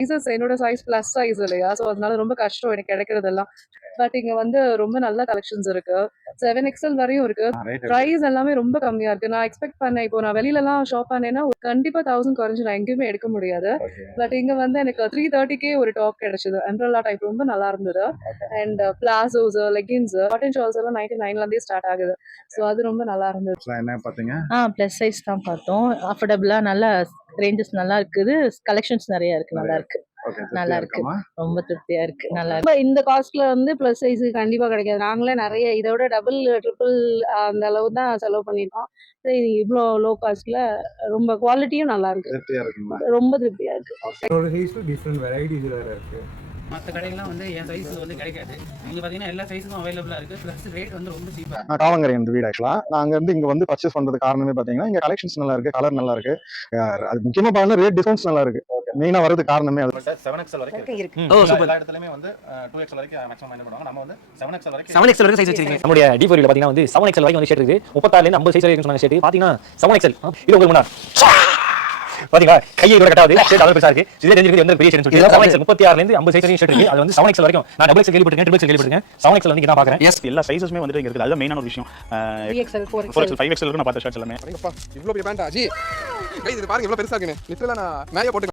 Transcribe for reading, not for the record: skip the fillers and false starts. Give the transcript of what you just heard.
Sizes என்னோட size plus size இல்லையா? So அதனால ரொம்ப கஷ்டம் எனக்கு கிடைக்கிறதெல்லாம். பட் இங்க வந்து ரொம்ப நல்ல கலெக்ஷன்ஸ் இருக்கு. 7XL வரையும் இருக்கு. பிரைஸ் எல்லாமே ரொம்ப கம்மியா இருக்கு. நான் எக்ஸ்பெக்ட் பண்ணேன் இப்போ நான் வெளியிலலாம் ஷாப் பண்ணேன்னா கண்டிப்பா 1000 குறைஞ்சு நான் எங்கேயுமே எடுக்க முடியாது. பட் இங்க வந்து எனக்கு 330க்கே ஒரு டாப் கிடைச்சது. அம்ப்ரெல்லா டைப் ரொம்ப நல்லா இருந்தது. And palazzos, leggings, cotton shawls எல்லாம் 99ல இருந்தே ஸ்டார்ட் ஆகுது. ஸோ அது ரொம்ப நல்லா இருந்தது. என்ன பாத்தீங்க? ப்ளஸ் சைஸ் தான் பார்த்தோம். அஃபோர்டபுளா நல்லா ரேஞ்சஸ் நல்லா இருக்குது. கலெக்ஷன்ஸ் நிறைய இருக்கு. நல்லா இருக்கு. நல்லா இருக்கு. ரொம்ப திருப்தியா இருக்கு. நல்லா இருக்கு. இந்த காஸ்ட்ல வந்து பிளஸ் சைஸ் கண்டிப்பா கிடைக்காது. நாங்களே நிறைய இதோட டபுள் ட்ரிபிள் அந்த அளவு தான் செலவு பண்ணிருக்கோம். இவ்வளோ லோ காஸ்ட்ல ரொம்ப குவாலிட்டியும் நல்லா இருக்கு. திருப்தியா இருக்குங்களா? ரொம்ப திருப்தியா இருக்கு. டிஃப்ரெண்ட் வெரைட்டிஸ் வேற இருக்கு. மற்ற கடையெல்லாம் வந்து என் சைஸ் வந்து கிடைக்காது. இங்க பாத்தீங்கன்னா எல்லா சைஸும் அவைலபிளா இருக்கு. பிளஸ் ரேட் வந்து ரொம்ப சீப்பா. காவங்கரை இந்த வீடு ஆக்சுவலா நாங்க வந்து இங்க வந்து பர்ச்சேஸ் பண்றது காரணமே பாத்தீங்கன்னா இங்க கலெக்ஷன்ஸ் நல்லா இருக்கு, கலர் நல்லா இருக்கு. அது முக்கியமா பாத்தீங்கன்னா ரேட் டிஸ்கவுண்ட்ஸ் நல்லா இருக்கு. மெயினா வரது காரணமே அது. 7XL வரைக்கும் இருக்கு. எல்லா இடத்துலயுமே வந்து 2XL வரைக்கும் மேக்ஸிமம் என்ன பண்ணுவாங்க, நம்ம வந்து 7XL வரைக்கும் 7XL வரைக்கும் சைஸ் வச்சிருக்கீங்க. நம்மளுடைய D4 ல பாத்தீங்கன்னா வந்து 7XL வரைக்கும் வந்து ஷர்ட் இருக்கு. 36ல இருந்து 50 சைஸ் வரைக்கும் சொன்னாங்க ஷர்ட். பாத்தீங்கன்னா 7XL இது உங்களுக்கு முன்னா பாத்தீங்களா கையை இதோட கட்டாவது ஷர்ட் அளவு பெருசா இருக்கு. இதே தெரிஞ்சிருக்கு எந்த பெரிய ஷர்ட் சொல்லி 7XL 36ல இருந்து 50 சைஸ் வரைக்கும் ஷர்ட் இருக்கு. அது வந்து 7XL வரைக்கும் நான் டபுள் எக்ஸ் கேள்விப்பட்டிருக்கேன், ட்ரிபிள் எக்ஸ் கேள்விப்பட்டிருக்கேன். 7XL வந்து இங்க தான் பாக்குறேன். எஸ் எல்லா சைஸஸுமே வந்து இங்க இருக்குது. அதுதான் மெயினான ஒரு விஷயம். 3XL 4XL 5XL இருக்கு நான் பார்த்த ஷர்ட்ஸ் எல்லாமே. இவ்வளோ பெரிய பேண்டா ஜி. கைஸ் இது பாருங்க இவ்வளோ பெருசா இருக்குன்னு. லிட்டரலா நான் மேலே போட்டு